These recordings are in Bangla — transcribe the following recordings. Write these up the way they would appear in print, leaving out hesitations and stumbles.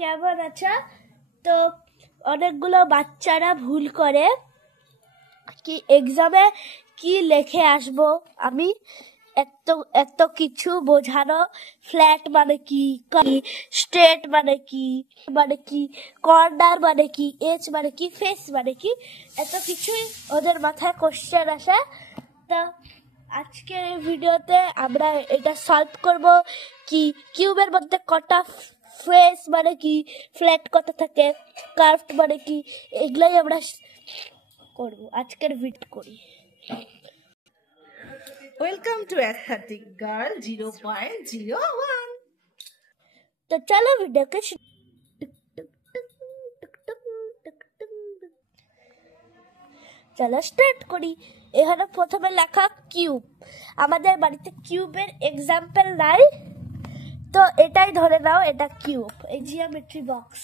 কেমন আছো? তো অনেকগুলো বাচ্চারা ভুল করে কি এক্সামে কি লিখে আসবো আমি এত এত কিছু বোঝানো। ফ্ল্যাট মানে কি, স্ট্রেট মানে কি, কর্নার মানে কি, এজ মানে কি, ফেস মানে কি, এত কিছুই ওদের মাথায় কোশ্চেন আসে। তো আজকের এই ভিডিওতে আমরা এটা সলভ করব কি কিউবের মধ্যে কটা ফেস মানে কি, ফ্ল্যাট কত থাকে, কার্ভড মানে কি, এগুলাই আমরা করব আজকের ভিডিও করি। Welcome to athletic girl 0.01। তো চলো ভিডিওকে চলো স্টার্ট করি। এখানে প্রথমে লেখা কিউব। আমাদের বাড়িতে কিউবের এক্সাম্পল নাই, তো এটাই ধরে নাও এটা কিউব। এই জিওমেট্রি বক্স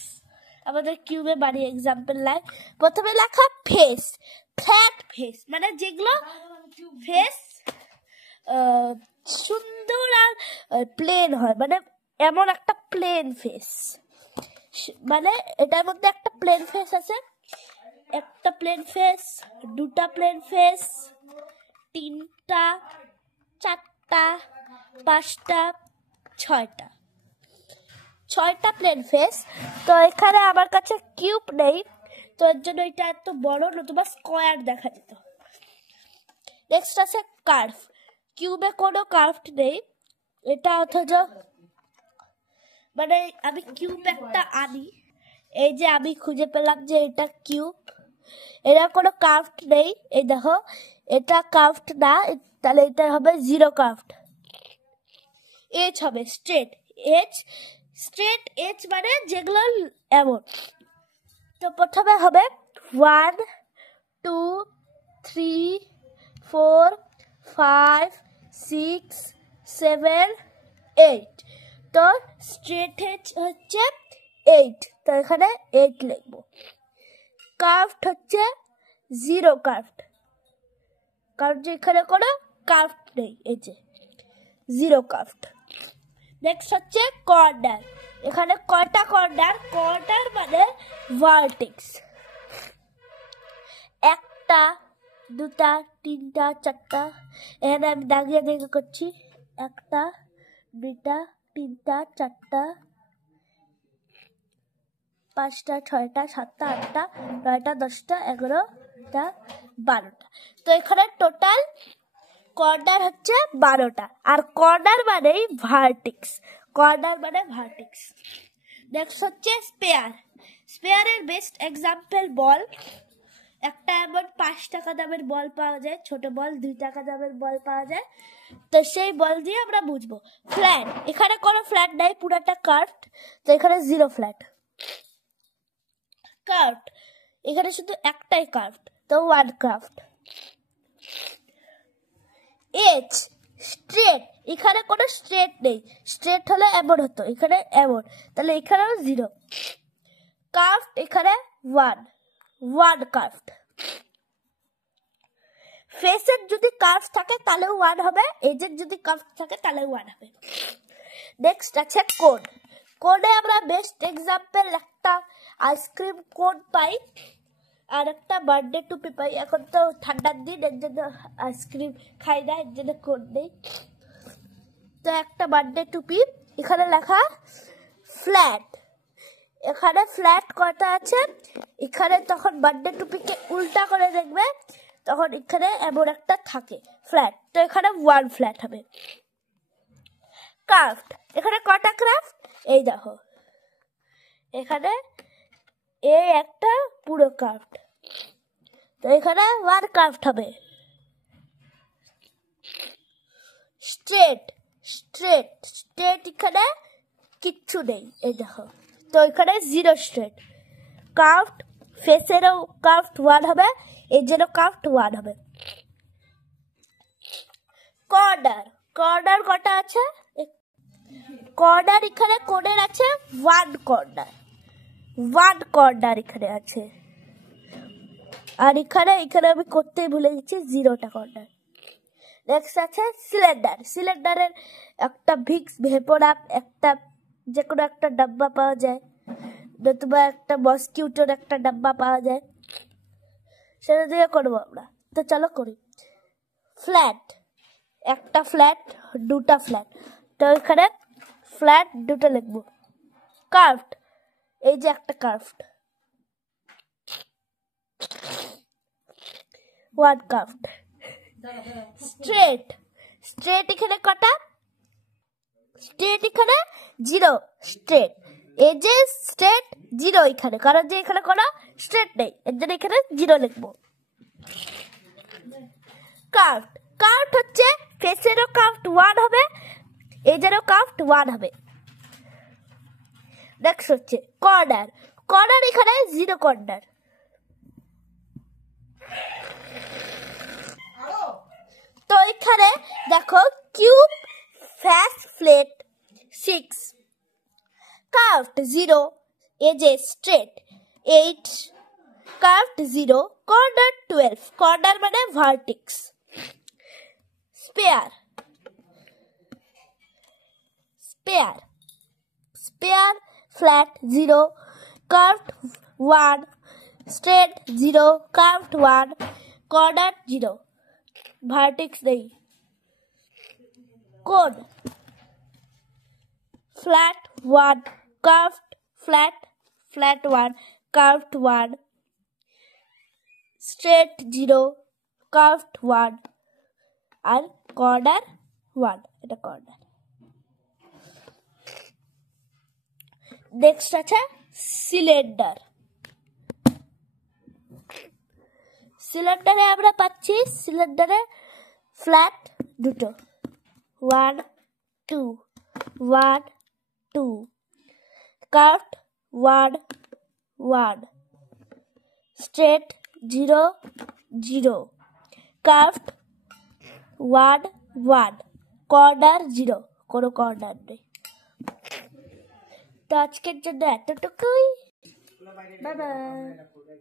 আমাদের কিউবে বাড়ি এক্সাম্পল নাই। প্রথমে লেখা ফেস, ফ্ল্যাট ফেস মানে যেগুলো ফেস সুন্দর আর প্লেন হয়, মানে এমন একটা প্লেন ফেস, মানে এটার মধ্যে একটা প্লেন ফেস আছে, একটা প্লেন ফেস, দুটা প্লেন ফেস, তিনটা, চারটা, পাঁচটা, ছয়টা প্লেন ফেস। তো এখানে আমার কাছে কিউব নেই, তো এর জন্য এটা এত বড়, নতুবা স্কোয়ার দেখা যেত। নেক্সট আছে কার্ভ। কিউবে কোনো কার্ভ নেই, এটা অথচ মানে আমি কিউব একটা আনি, এই যে আমি খুঁজে পেলাম যে এটা কিউব, এরা কোনো কার্ভড নেই। এই দেখো এটা কার্ভড না, তাহলে এটা হবে জিরো কার্ভড। এজ হবে স্ট্রেট এজ, স্ট্রেট এজ মানে যেগুলো এমন। তো প্রথমে হবে 1 2 3 4 5 6 7 8। তো স্ট্রেট এজ হচ্ছে 8, তো এখানে 8 লিখবো। কার্ভড হচ্ছে জিরো কার্ভড, কারণ যে এখানে কোনো কার্ভড নেই, এই যে জিরো কার্ভড। নেক্সট হচ্ছে কর্নার। এখানে কয়টা কর্নার? কর্নার মানে ভার্টেক্স, একটা, দুটা, তিনটা, চারটা। এখানে আমি দাগিয়ে দাগিয়ে করছি, একটা, দুইটা, তিনটা, চারটা, পাঁচটা, ছয়টা, সাতটা, আটটা, নয়টা, 10টা, 11টা, 12টা। তো এখানে টোটাল কর্নার হচ্ছে 12টা। আর কর্নার মানেই ভার্টেক্স, কর্নার মানে ভার্টেক্স। নেক্সট হচ্ছে স্পেয়ার। স্পেয়ারের বেস্ট এক্সাম্পল বল। একটা এমন 5 টাকা দামের বল পাওয়া যায়, ছোট বল 2 টাকা দামের বল পাওয়া যায়, তো সেই বল দিয়ে আমরা বুঝবো। ফ্ল্যাট, এখানে কোনো ফ্ল্যাট নাই, পুরাটা কার্ভড, তো এখানে জিরো ফ্ল্যাট। কার্ভড, এখানে শুধু একটাই কার্ভড, তো 1 কার্ভড। এজ, স্ট্রেট, এখানে কোনো স্ট্রেট নেই, স্ট্রেট হলে এমন হতো, এখানে এমন, তাহলে এখানেও জিরো। কার্ভড, এখানে 1 কার্ভড। ফেসের যদি কার্ভ থাকে তাহলেও 1 হবে, এজের যদি কার্ভ থাকে তাহলেও 1 হবে। নেক্সট আছে কোন। কোনে আমরা বেস্ট এক্সাম্পল একটা আইসক্রিম কোন পাই, আর একটা বার্থডে টুপি পাই। এখন তো ঠান্ডার দিন, এর জন্য আইসক্রিম খাই না, এর জন্য কোন নেই। তো একটা বার্থডে টুপি, এখানে লেখা ফ্ল্যাট। এখানে ফ্ল্যাট কয়টা আছে? এখানে তখন বার্থডে টুপিকে উল্টা করে দেখবে, তখন এখানে এমন একটা থাকে ফ্ল্যাট, তো এখানে 1 ফ্ল্যাট হবে। কার্ভড, এখানে কয়টা কার্ভ? এই দেখো এখানে এই একটা পুরো কার্ভড, তো এখানে 1 কার্ভড হবে। স্ট্রেট, স্ট্রেট, স্ট্রেট এখানে কিচ্ছু নেই, এই দেখো, তো এখানে জিরো স্ট্রেট। কার্ভড, ফেসেরও কার্ভড 1 হবে, এর জন্য কার্ভড 1 হবে। কর্নার, কর্নার কটা আছে? কর্নার এখানে কোণের আছে 1 কর্নার, 1 কর্নার এখানে আছে। আর এখানে আমি করতেই ভুলে গেছি, 0টা কর্নার। নেক্সট আছে সিলিন্ডার। সিলিন্ডারের একটা ভিক্স ভেপোরাপ, একটা যে কোনো একটা ডাব্বা পাওয়া যায়, নতুবা একটা মসকিউটোর একটা ডাব্বা পাওয়া যায়, সেটা দিয়ে করবো আমরা। তো চলো করি। ফ্ল্যাট, একটা ফ্ল্যাট, দুটা ফ্ল্যাট, তো এখানে ফ্ল্যাট দুটো লিখবো। কার্ভড, এই যে একটা curved, one curved. Straight, straight এখানে কটা? স্ট্রেট এখানে জিরো, স্ট্রেট। এই যে স্ট্রেট জিরো এখানে, কারণ যে এখানে কোনো স্ট্রেট নেই, এর জন্য এখানে জিরো লিখবো। কার্ভড, কার্ভড হচ্ছে ফেসেরও কার্ভড ওয়ান হবে, এদেরও কার্ভড ওয়ান হবে। নেক্সট হচ্ছে কর্নার, কর্নার এখানে জিরো কর্নার। তো এখানে দেখো কিউব, ফ্যাস, ফ্লেট 6, কার্ভড 0, এজে স্ট্রেট 8, কার্ভড 0, কর্নার 12, কর্নার মানে vertex. Sphere, sphere, sphere flat 0, curved 1, straight 0, curved 1, corner 0, vertex নেই। Cone, flat 1, curved, flat, flat 1, curved 1, straight 0, curved 1, আর কর্নার 1, এটা কর্নার। নেক্সট আছে সিলিন্ডার। সিলিন্ডারে আমরা পাচ্ছি সিলিন্ডারে ফ্ল্যাট দুটো, 1 2, 1 2, কার্ভড 1 1, স্ট্রেট 0 0, কার্ভড 1 1, কর্নার 0, কোনো কর্নার নেই। তো আজকের জন্য এতটুকুই, বাই বাই।